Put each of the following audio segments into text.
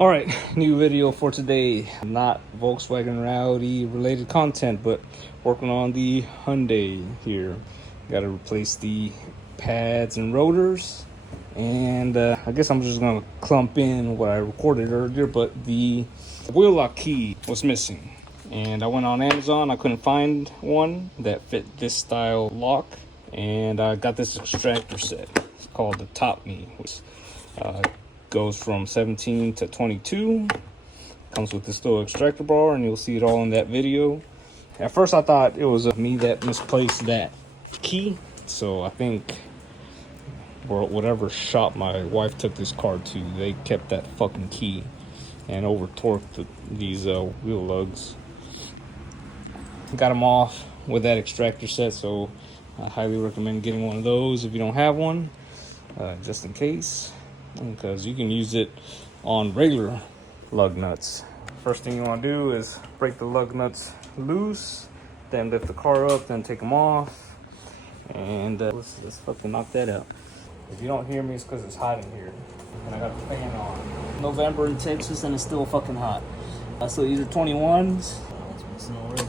All right, new video for today. Not Volkswagen Rowdy related content, but working on the Hyundai here. Got to replace the pads and rotors, and I guess I'm just gonna clump in what I recorded earlier. But the wheel lock key was missing, and I went on Amazon. I couldn't find one that fit this style lock, and I got this extractor set. It's called the Topme, which goes from 17 to 22. Comes with this little extractor bar, and you'll see it all in that video. At first I thought it was me that misplaced that key, so I think whatever shop my wife took this car to, they kept that fucking key and over torqued these wheel lugs. Got them off with that extractor set, so I highly recommend getting one of those if you don't have one, just in case, because you can use it on regular lug nuts. First thing you want to do is break the lug nuts loose, then lift the car up, then take them off, and let's fucking knock that out. If you don't hear me, it's because it's hot in here, and I got the fan on. November in Texas, and it's still fucking hot. So these are 21s. It's missing already.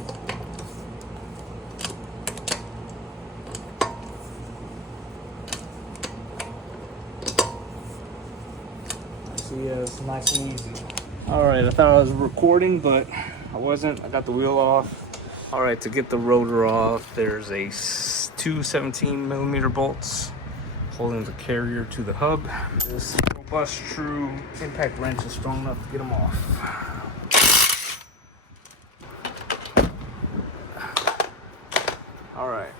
Yeah, it's nice and easy. All right, I thought I was recording, but I wasn't. I got the wheel off. All right, to get the rotor off, there's two 17mm bolts holding the carrier to the hub. This robust, true impact wrench is strong enough to get them off. All right,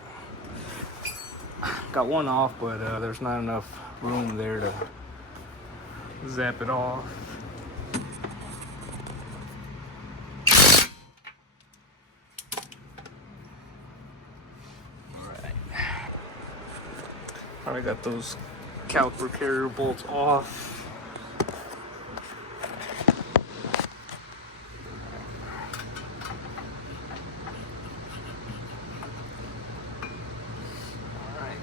got one off, but there's not enough room there to zap it off. All right, got those caliper carrier bolts off. All right.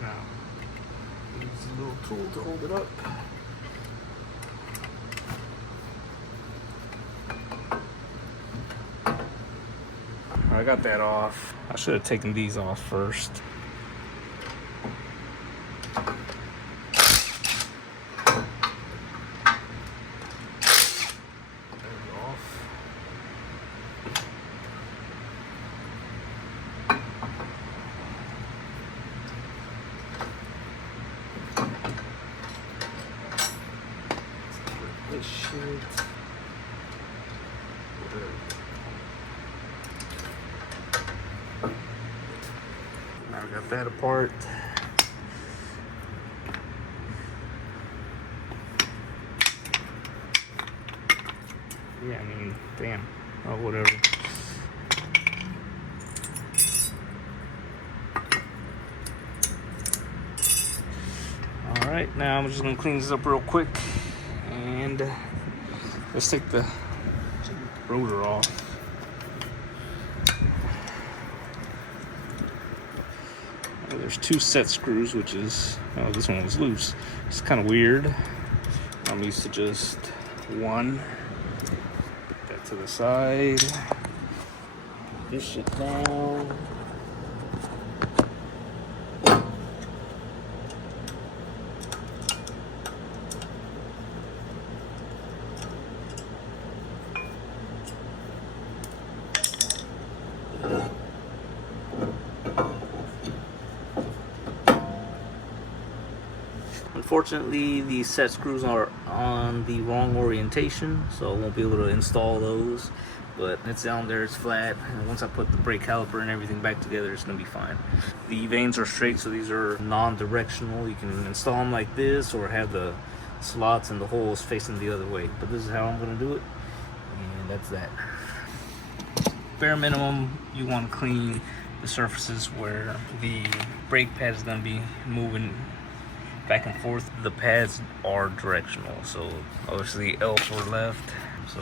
Now, use a little tool to hold it up. I got that off. I should have taken these off first. This shit. Now we got that apart. Yeah, I mean, damn. Oh, whatever. All right, now I'm just gonna clean this up real quick, and let's take the rotor off. There's two set screws, which is, oh, this one was loose. It's kind of weird. I'm used to just one. Put that to the side. Put this shit down. Unfortunately, these set screws are on the wrong orientation, so I won't be able to install those. But it's down there, it's flat, and once I put the brake caliper and everything back together, it's gonna be fine. The vanes are straight, so these are non-directional. You can install them like this, or have the slots and the holes facing the other way. But this is how I'm gonna do it, and that's that. Bare minimum, you want to clean the surfaces where the brake pad is gonna be moving back and forth. The pads are directional, so obviously L for left. So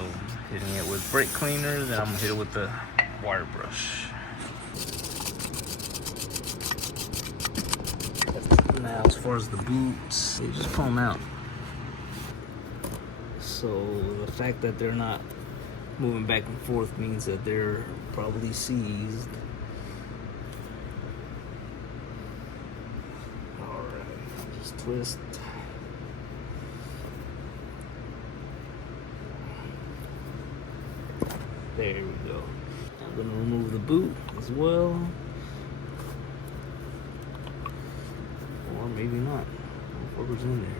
hitting it with brake cleaner, then I'm gonna hit it with the wire brush. Now as far as the boots, you just pull them out. So the fact that they're not moving back and forth means that they're probably seized. Alright, just twist. There we go. I'm gonna remove the boot as well. Or maybe not. Whatever's in there.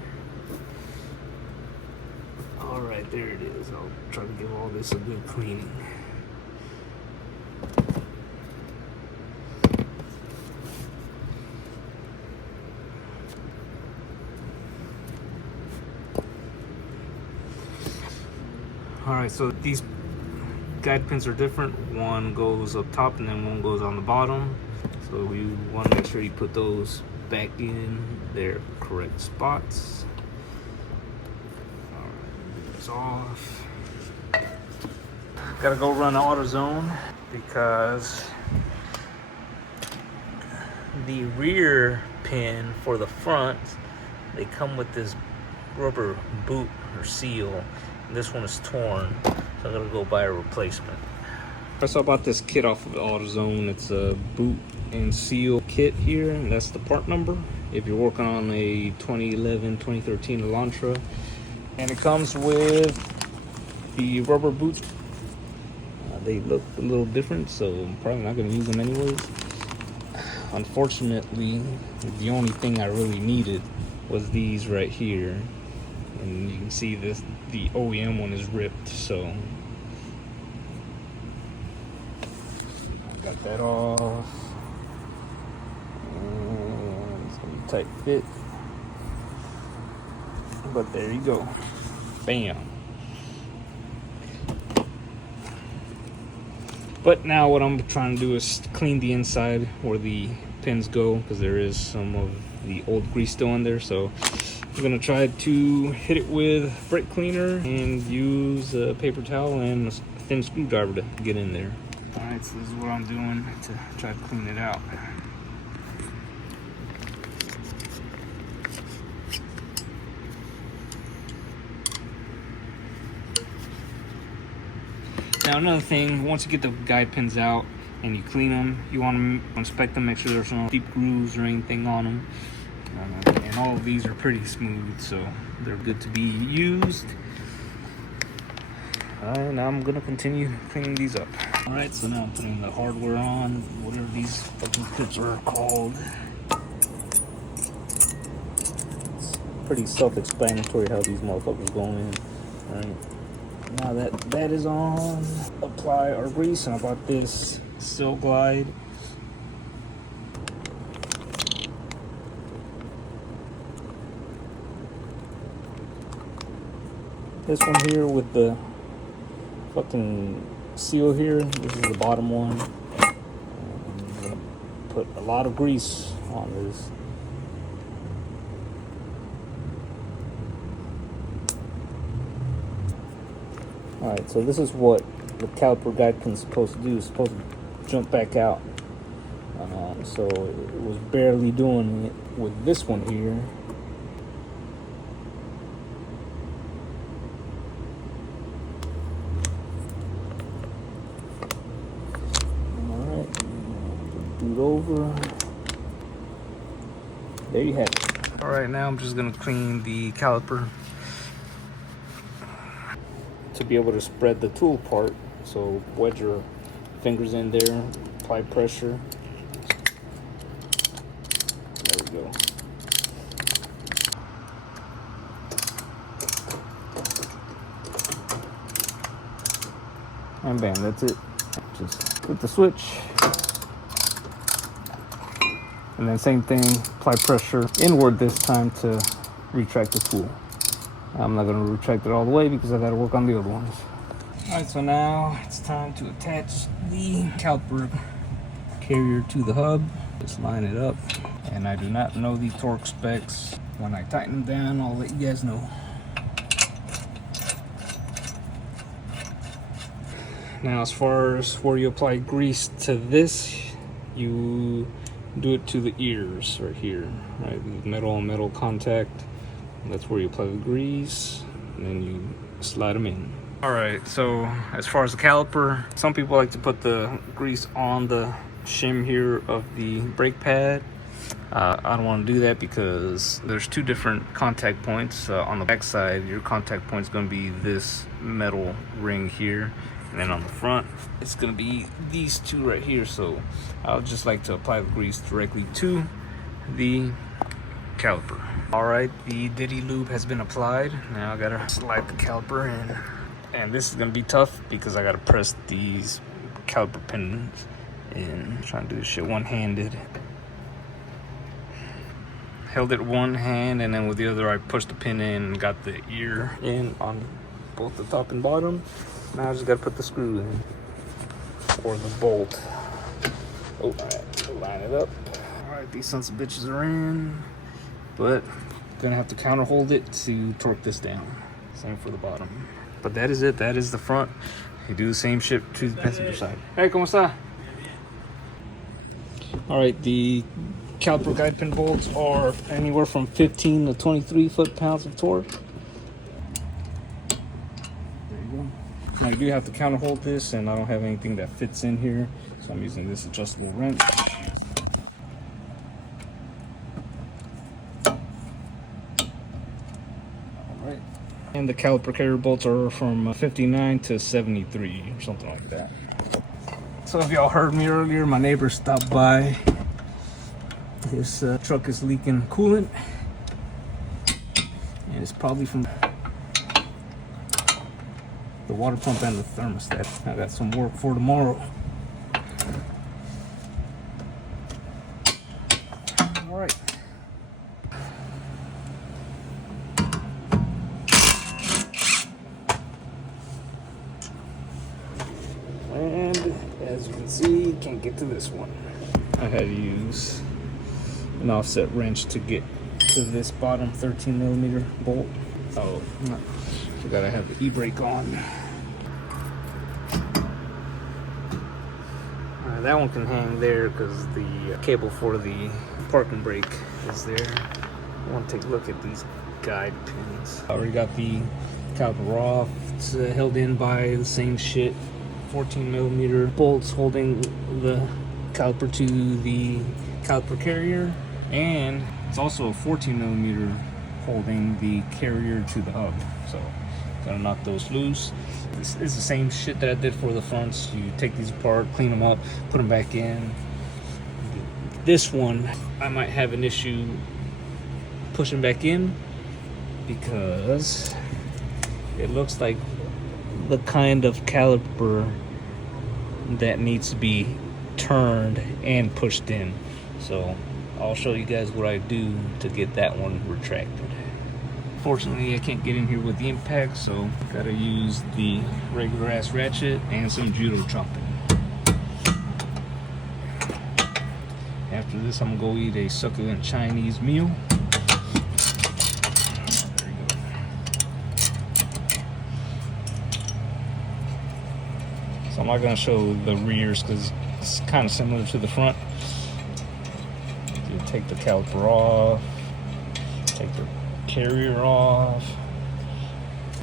Alright, there it is. I'll try to give all this a good cleaning. Alright, so these guide pins are different. One goes up top and then one goes on the bottom. So we want to make sure you put those back in their correct spots. Alright, this off. Gotta go run AutoZone because the rear pin for the front, they come with this rubber boot or seal. This one is torn, so I gotta go buy a replacement. I saw about this kit off of AutoZone. It's a boot and seal kit here, and that's the part number. If you're working on a 2011, 2013 Elantra, and it comes with the rubber boots. They look a little different, so I'm probably not gonna use them anyways. Unfortunately, the only thing I really needed was these right here. And you can see this, the OEM one is ripped, so I got that off. And it's gonna be tight fit. But there you go. Bam. But now what I'm trying to do is clean the inside where the pins go, because there is some of the old grease still in there. So I'm gonna try to hit it with brake cleaner and use a paper towel and a thin screwdriver to get in there. All right, so this is what I'm doing to try to clean it out. Now another thing, once you get the guide pins out and you clean them, you want to inspect them, make sure there's no deep grooves or anything on them. And all of these are pretty smooth, so they're good to be used. Alright, now I'm gonna continue cleaning these up. Alright, so now I'm putting the hardware on, whatever these fucking clips are called. It's pretty self-explanatory how these motherfuckers go in. Alright. Now that is on, apply our grease, and I bought this Still Glide. This one here with the fucking seal here, this is the bottom one. I'm gonna put a lot of grease on this. Alright, so this is what the caliper guide pin is supposed to do. It's supposed to jump back out. So it was barely doing it with this one here. Alright, boot over. There you have it. Alright, now I'm just going to clean the caliper to be able to spread the tool part. So wedge your fingers in there, apply pressure. There we go. And bam, that's it. Just put the switch. And then same thing, apply pressure inward this time to retract the tool. I'm not going to retract it all the way because I got to work on the other ones. Alright, so now it's time to attach the caliper carrier to the hub. Just line it up. And I do not know the torque specs. When I tighten them down, I'll let you guys know. Now as far as where you apply grease to this, you do it to the ears right here, right? Metal on metal contact. That's where you apply the grease. and then you slide them in. All right, so as far as the caliper, some people like to put the grease on the shim here of the brake pad. I don't want to do that because there's two different contact points. On the back side, your contact point is going to be this metal ring here, and then on the front it's going to be these two right here. So I would just like to apply the grease directly to the caliper. All right, the Diddy lube has been applied. Now I gotta slide the caliper in, and this is gonna be tough because I gotta press these caliper pins in. I'm trying to do this shit one-handed. Held it one hand, and then with the other I pushed the pin in and got the ear in on both the top and bottom. Now I just gotta put the screw in, or the bolt. Oh, all right, line it up. All right, these sons of bitches are in, but gonna have to counter hold it to torque this down. Same for the bottom. But that is it. That is the front. You do the same shit to the passenger side. Hey, ¿cómo está? All right, the caliper guide pin bolts are anywhere from 15 to 23 foot-pounds of torque. There you go. Now you do have to counter hold this, and I don't have anything that fits in here, so I'm using this adjustable wrench. Alright. And the caliper carrier bolts are from 59 to 73 or something like that. So if y'all heard me earlier, my neighbor stopped by. His truck is leaking coolant, and it's probably from the water pump and the thermostat. I got some work for tomorrow. All right. And as you can see, can't get to this one. I had to use an offset wrench to get to this bottom 13mm bolt. Oh, forgot I have the e-brake on. That one can hang there because the cable for the parking brake is there. I want to take a look at these guide pins. I already got the caliper off. It's held in by the same shit. 14mm bolts holding the caliper to the caliper carrier, and it's also a 14mm holding the carrier to the hub. So gotta knock those loose. This is the same shit that I did for the fronts. You take these apart, clean them up, put them back in. This one I might have an issue pushing back in because it looks like the kind of caliper that needs to be turned and pushed in. So I'll show you guys what I do to get that one retracted. Fortunately, I can't get in here with the impact, so gotta use the regular ass ratchet and some judo chopping. After this, I'm gonna go eat a succulent Chinese meal. There you go. So I'm not gonna show the rears because it's kind of similar to the front. You take the caliper off, take the carrier off,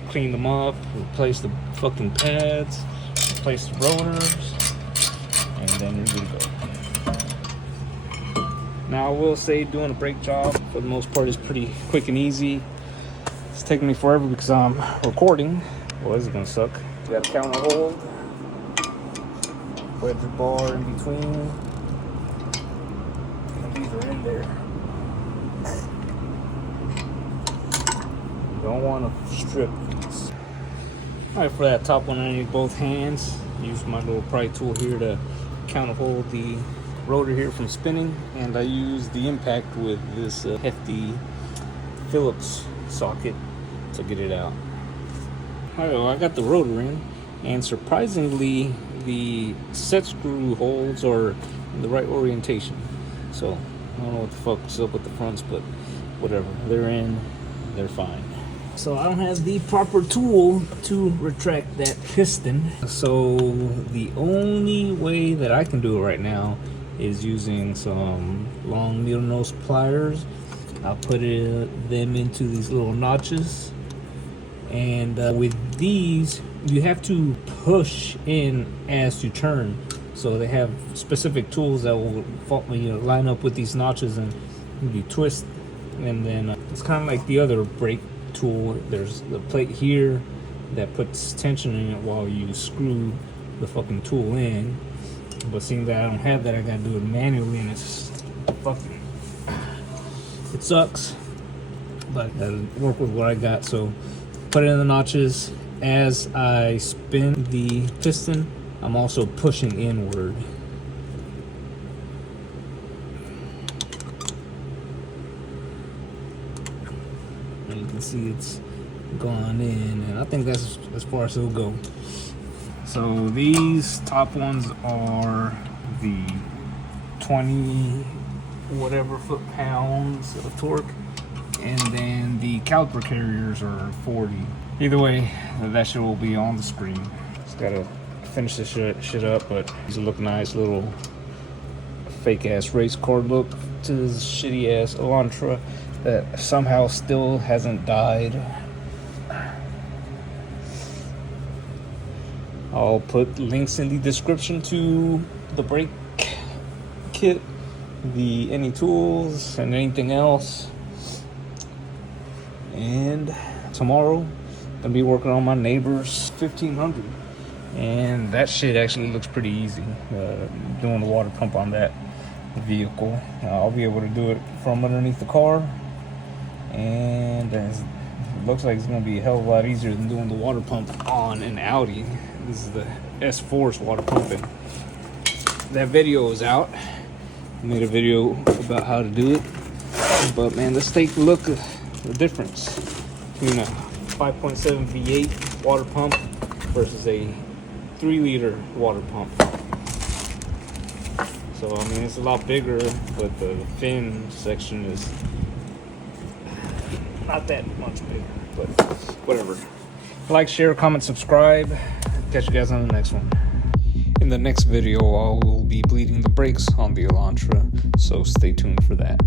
clean them up, replace the fucking pads, replace the rotors, and then you're good to go. Now I will say doing a brake job for the most part is pretty quick and easy. It's taking me forever because I'm recording. Well, this is gonna suck. You got a counter hold, wedge the bar in between, and these are in there. Don't want to strip these. All right, for that top one, I need both hands. Use my little pry tool here to counter hold the rotor here from spinning, and I use the impact with this hefty Phillips socket to get it out. All right, well, I got the rotor in, and surprisingly, the set screw holes are in the right orientation. So I don't know what the fuck's up with the fronts, but whatever. They're in, they're fine. So I don't have the proper tool to retract that piston. So the only way that I can do it right now is using some long needle nose pliers. I'll put them into these little notches And with these, you have to push in as you turn. So they have specific tools that will line up with these notches, and you twist. And then it's kind of like the other brake tool. There's the plate here that puts tension in it while you screw the fucking tool in. But seeing that I don't have that, I gotta do it manually, and it's fucking, it sucks, but I gotta work with what I got. So put it in the notches. As I spin the piston, I'm also pushing inward. And you can see it's gone in, and I think that's as far as it'll go. So these top ones are the 20 whatever foot-pounds of torque, and then the caliper carriers are 40. Either way, that shit will be on the screen. Just gotta finish this shit up, but these look nice. Little fake ass race car look to this shitty ass Elantra that somehow still hasn't died. I'll put links in the description to the brake kit, any tools, and anything else. And tomorrow, I'm gonna be working on my neighbor's 1500, and that shit actually looks pretty easy. Doing the water pump on that vehicle, I'll be able to do it from underneath the car, and it looks like it's gonna be a hell of a lot easier than doing the water pump on an Audi. This is the S4's water pumping. That video is out. I made a video about how to do it, but man, let's take a look at the difference between a 5.7 V8 water pump versus a 3-liter water pump. So I mean, it's a lot bigger, but the fin section is not that much bigger, but whatever. Like, share, comment, subscribe. Catch you guys on the next one. In the next video, I will be bleeding the brakes on the Elantra, so stay tuned for that.